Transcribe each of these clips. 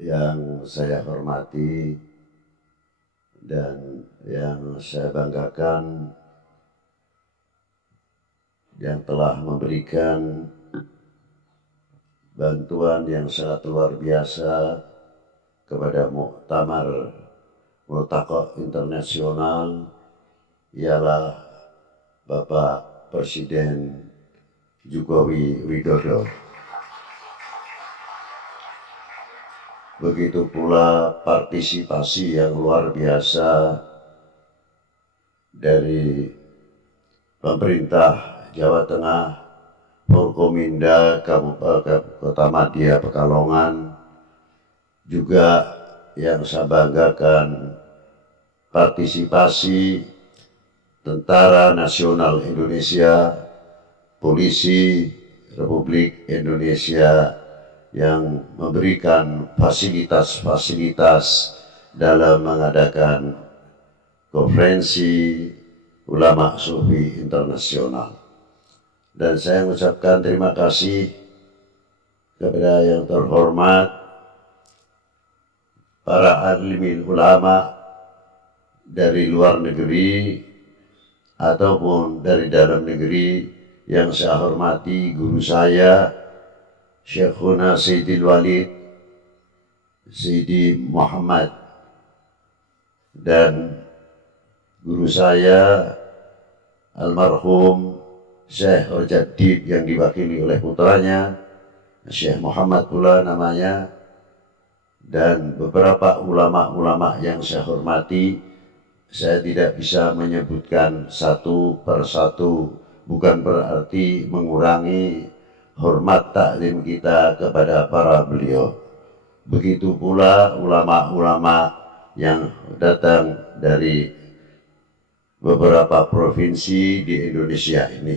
Yang saya hormati dan yang saya banggakan, yang telah memberikan bantuan yang sangat luar biasa kepada Muktamar Multaqa Internasional ialah Bapak Presiden Jokowi Widodo. Begitu pula partisipasi yang luar biasa dari pemerintah Jawa Tengah, Forkominda Kota Madya Pekalongan, juga yang saya banggakan partisipasi Tentara Nasional Indonesia, Polisi Republik Indonesia yang memberikan fasilitas-fasilitas dalam mengadakan konferensi ulama sufi internasional. Dan saya mengucapkan terima kasih kepada yang terhormat para alim ulama dari luar negeri ataupun dari dalam negeri. Yang saya hormati guru saya Syekhuna Sayyidil Walid Sayyidi Muhammad, dan guru saya almarhum Syekh Rojadib yang diwakili oleh putranya Syekh Muhammad pula namanya, dan beberapa ulama-ulama yang saya hormati. Saya tidak bisa menyebutkan satu persatu, bukan berarti mengurangi hormat taklim kita kepada para beliau. Begitu pula ulama-ulama yang datang dari beberapa provinsi di Indonesia ini.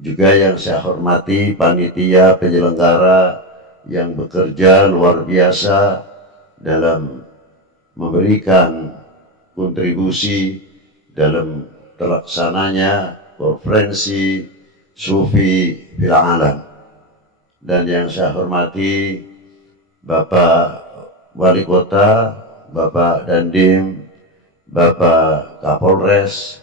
Juga yang saya hormati panitia penyelenggara yang bekerja luar biasa dalam memberikan kontribusi dalam terlaksananya konferensi Sufi fil Alam. Dan yang saya hormati Bapak Wali Kota, Bapak Dandim, Bapak Kapolres,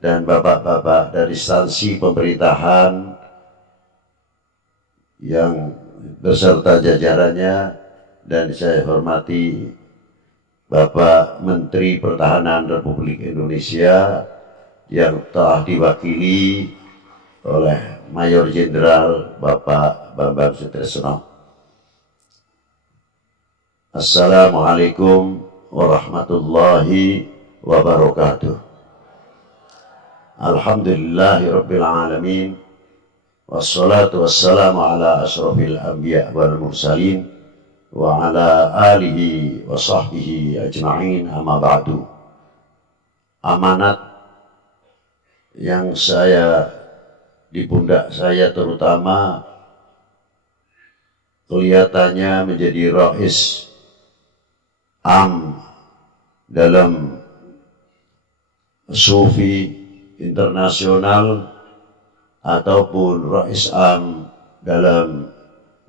dan bapak-bapak dari instansi pemerintahan yang beserta jajarannya, dan saya hormati Bapak Menteri Pertahanan Republik Indonesia yang telah diwakili oleh Mayor Jenderal Bapak Bambang Sutrisno. Assalamualaikum warahmatullahi wabarakatuh. Alhamdulillahirabbil alamin, wassalatu wassalamu ala asyrafil anbiya wal mursalin wa ala alihi wa sahbihi ajma'in, amma ba'du. Amanat yang di pundak saya terutama kelihatannya menjadi rais am dalam sufi internasional ataupun rais am dalam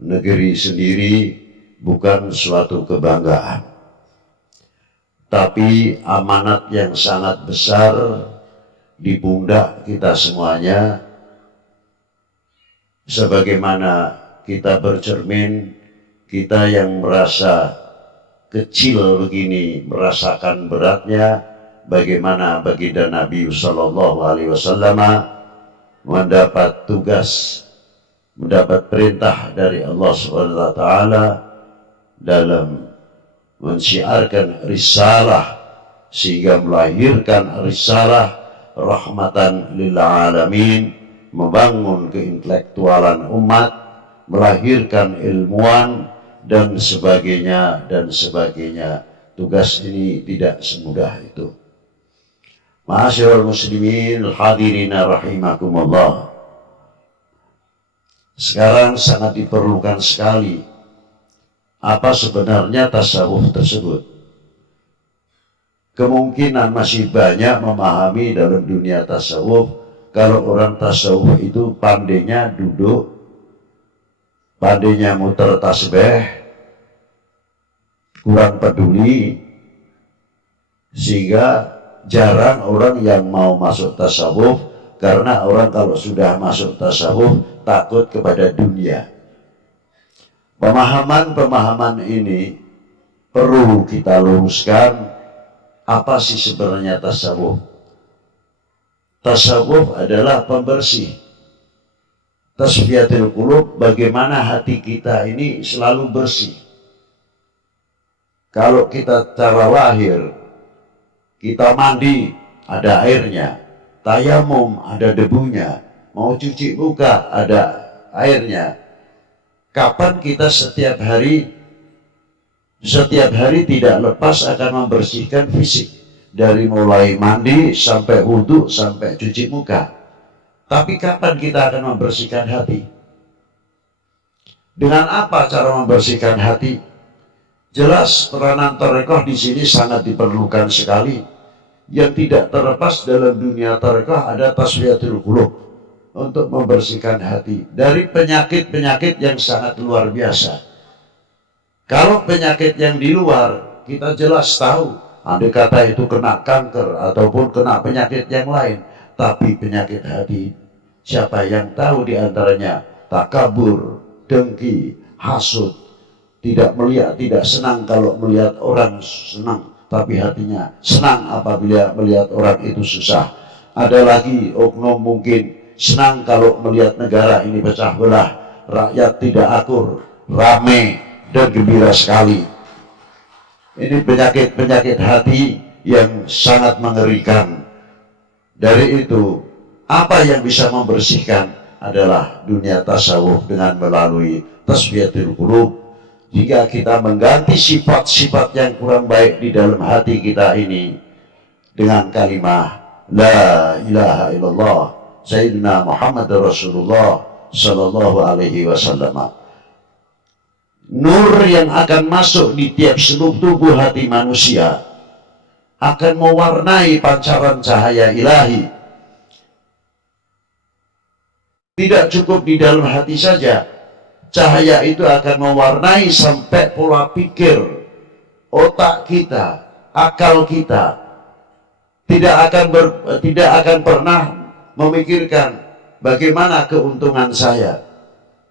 negeri sendiri bukan suatu kebanggaan, tapi amanat yang sangat besar di pundak kita semuanya. Sebagaimana kita bercermin, kita yang merasa kecil begini merasakan beratnya bagaimana baginda Nabi Sallallahu Alaihi Wasallam mendapat tugas, mendapat perintah dari Allah Subhanahu Wa Taala dalam mensiarkan risalah sehingga melahirkan risalah rahmatan lil alamin, membangun keintelektualan umat, melahirkan ilmuwan dan sebagainya dan sebagainya. Tugas ini tidak semudah itu. Ma'asyiral muslimin hadirina rahimakumullah. Sekarang sangat diperlukan sekali apa sebenarnya tasawuf tersebut. Kemungkinan masih banyak memahami dalam dunia tasawuf kalau orang tasawuf itu pandainya duduk, pandainya muter tasbih, kurang peduli, sehingga jarang orang yang mau masuk tasawuf, karena orang kalau sudah masuk tasawuf takut kepada dunia. Pemahaman-pemahaman ini perlu kita luruskan. Apa sih sebenarnya tasawuf? Tasawuf adalah pembersih, tasfiyatul qulub, bagaimana hati kita ini selalu bersih. Kalau kita cara lahir, kita mandi ada airnya, tayamum ada debunya, mau cuci muka ada airnya. Kapan kita setiap hari tidak lepas akan membersihkan fisik, dari mulai mandi sampai wudhu sampai cuci muka. Tapi kapan kita akan membersihkan hati? Dengan apa cara membersihkan hati? Jelas peranan tarekoh di sini sangat diperlukan sekali. Yang tidak terlepas dalam dunia tarekoh ada tasfiyatul qulub, untuk membersihkan hati dari penyakit-penyakit yang sangat luar biasa. Kalau penyakit yang di luar kita jelas tahu, andai kata itu kena kanker ataupun kena penyakit yang lain, tapi penyakit hati, siapa yang tahu di antaranya? Takabur, dengki, hasud, tidak senang kalau melihat orang senang, tapi hatinya senang apabila melihat orang itu susah. Ada lagi oknum mungkin senang kalau melihat negara ini pecah belah, rakyat tidak akur, rame dan gembira sekali. Ini penyakit-penyakit hati yang sangat mengerikan. Dari itu, apa yang bisa membersihkan adalah dunia tasawuf dengan melalui tasfiyatul qulub. Jika kita mengganti sifat-sifat yang kurang baik di dalam hati kita ini dengan kalimah La ilaha illallah Sayyidina Muhammad Rasulullah Sallallahu Alaihi Wasallam, nur yang akan masuk di tiap seluk tubuh hati manusia akan mewarnai pancaran cahaya ilahi. Tidak cukup di dalam hati saja, cahaya itu akan mewarnai sampai pola pikir, otak kita, akal kita. Tidak akan pernah memikirkan bagaimana keuntungan saya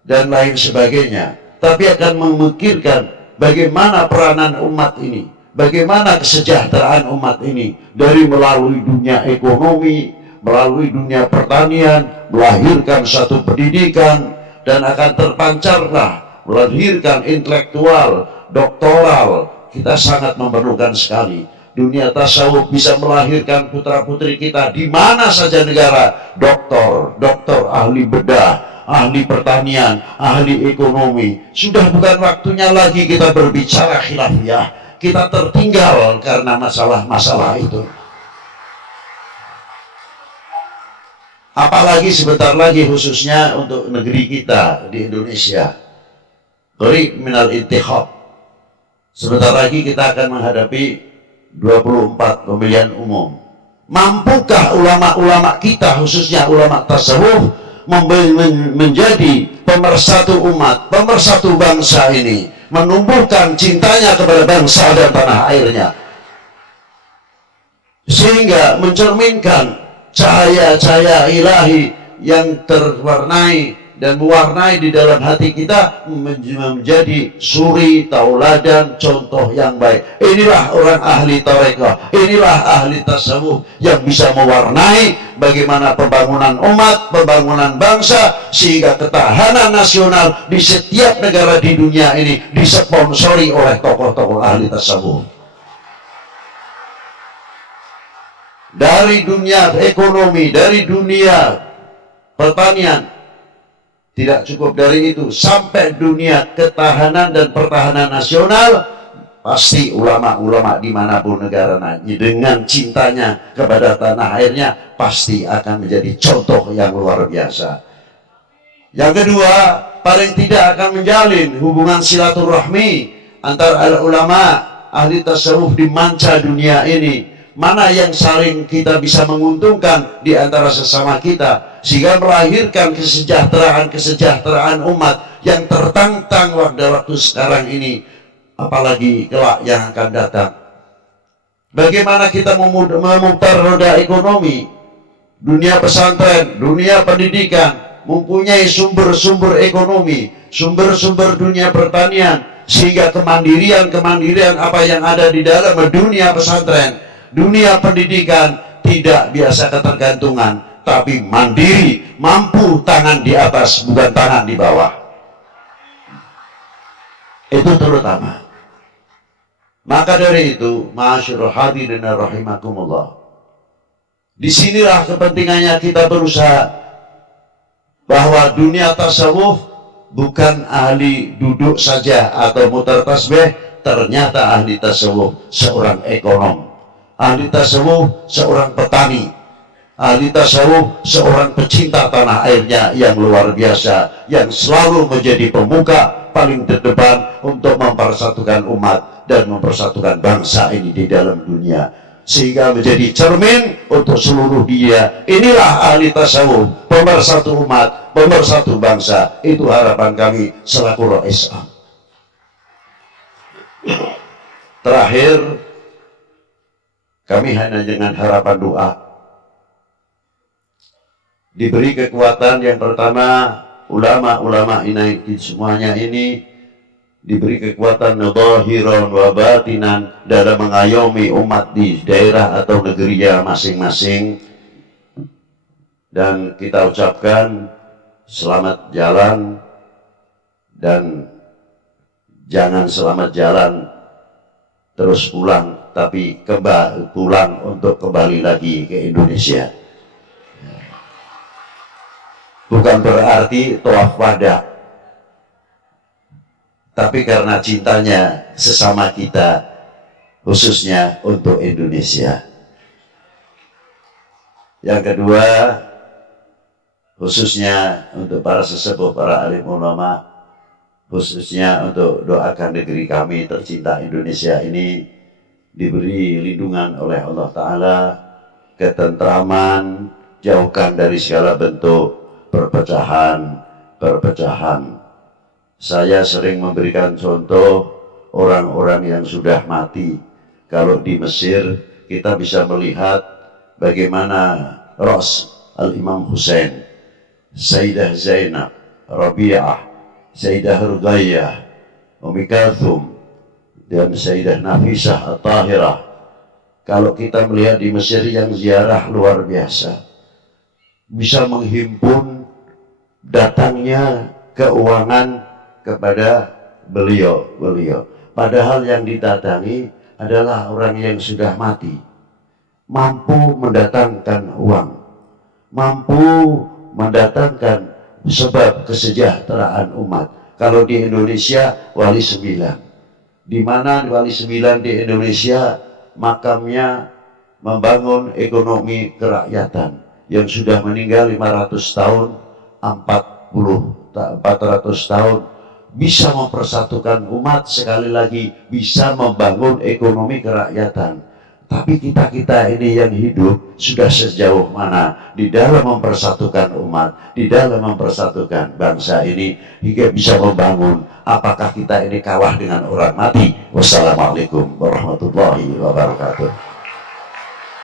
dan lain sebagainya, tapi akan memikirkan bagaimana peranan umat ini, bagaimana kesejahteraan umat ini, dari melalui dunia ekonomi, melalui dunia pertanian, melahirkan satu pendidikan, dan akan terpancarlah melahirkan intelektual, doktoral. Kita sangat memerlukan sekali. Dunia tasawuf bisa melahirkan putra-putri kita di mana saja negara, doktor, ahli bedah, ahli pertanian, ahli ekonomi. Sudah bukan waktunya lagi kita berbicara khilafiyah. Kita tertinggal karena masalah-masalah itu. Apalagi sebentar lagi khususnya untuk negeri kita di Indonesia. Qarib minal intikhab. Sebentar lagi kita akan menghadapi 24 pemilihan umum. Mampukah ulama-ulama kita, khususnya ulama tasawuf, menjadi pemersatu umat, pemersatu bangsa ini, menumbuhkan cintanya kepada bangsa dan tanah airnya, sehingga mencerminkan cahaya-cahaya ilahi yang terwarnai dan mewarnai di dalam hati kita menjadi suri, tauladan, contoh yang baik. Inilah orang ahli tarekat, inilah ahli tasawuf yang bisa mewarnai bagaimana pembangunan umat, pembangunan bangsa, sehingga ketahanan nasional di setiap negara di dunia ini disponsori oleh tokoh-tokoh ahli tasawuf. Dari dunia ekonomi, dari dunia pertanian, tidak cukup dari itu, sampai dunia ketahanan dan pertahanan nasional, pasti ulama-ulama dimanapun negaranya dengan cintanya kepada tanah airnya pasti akan menjadi contoh yang luar biasa. Yang kedua, paling tidak akan menjalin hubungan silaturahmi antara ulama ahli tasawuf di manca dunia ini. Mana yang saling kita bisa menguntungkan di antara sesama kita, sehingga melahirkan kesejahteraan umat yang tertantang pada waktu sekarang ini. apalagi kelak yang akan datang. Bagaimana kita memutar roda ekonomi? Dunia pesantren, dunia pendidikan mempunyai sumber-sumber ekonomi, sumber-sumber dunia pertanian, sehingga kemandirian apa yang ada di dalam dunia pesantren, dunia pendidikan tidak biasa ketergantungan, tapi mandiri, mampu tangan di atas bukan tangan di bawah. Itu terutama. Maka dari itu, ma'asyiral hadirin rahimakumullah, disinilah kepentingannya kita berusaha bahwa dunia tasawuf bukan ahli duduk saja atau mutar tasbih. Ternyata ahli tasawuf seorang ekonom, ahli tasawuf seorang petani, ahli tasawuf seorang pecinta tanah airnya yang luar biasa, yang selalu menjadi pemuka paling terdepan untuk mempersatukan umat dan mempersatukan bangsa ini di dalam dunia, sehingga menjadi cermin untuk seluruh dunia. Inilah ahli tasawuf, pemersatu umat, pemersatu bangsa. Itu harapan kami selaku Islam. Terakhir, kami hanya dengan harapan doa diberi kekuatan. Yang pertama, ulama-ulama ini semuanya ini diberi kekuatan zahiran wa batinan dalam mengayomi umat di daerah atau negerinya masing-masing. Dan kita ucapkan selamat jalan, dan jangan selamat jalan terus pulang, tapi pulang untuk kembali lagi ke Indonesia. Bukan berarti tawaf wada, tapi karena cintanya sesama kita, khususnya untuk Indonesia. Yang kedua, khususnya untuk para sesepuh, para alim ulama, khususnya untuk doakan negeri kami tercinta Indonesia ini diberi lindungan oleh Allah Ta'ala, ketentraman, jauhkan dari segala bentuk perpecahan. Saya sering memberikan contoh orang-orang yang sudah mati. Kalau di Mesir kita bisa melihat bagaimana Ras Al-Imam Hussein, Sayyidah Zainab, Rabi'ah, Sayyidah Ruqayyah, Umi Kalthum, dan Sayyidah Nafisah At-Tahirah. Kalau kita melihat di Mesir yang ziarah luar biasa, bisa menghimpun datangnya keuangan kepada beliau. Padahal yang didatangi adalah orang yang sudah mati, mampu mendatangkan uang, mampu mendatangkan sebab kesejahteraan umat. Kalau di Indonesia Wali 9, di mana Wali 9 di Indonesia makamnya membangun ekonomi kerakyatan, yang sudah meninggal 500 tahun, 400 tahun, bisa mempersatukan umat, sekali lagi bisa membangun ekonomi kerakyatan. Tapi kita ini yang hidup sudah sejauh mana di dalam mempersatukan umat, di dalam mempersatukan bangsa ini hingga bisa membangun? Apakah kita ini kalah dengan orang mati? Wassalamualaikum warahmatullahi wabarakatuh.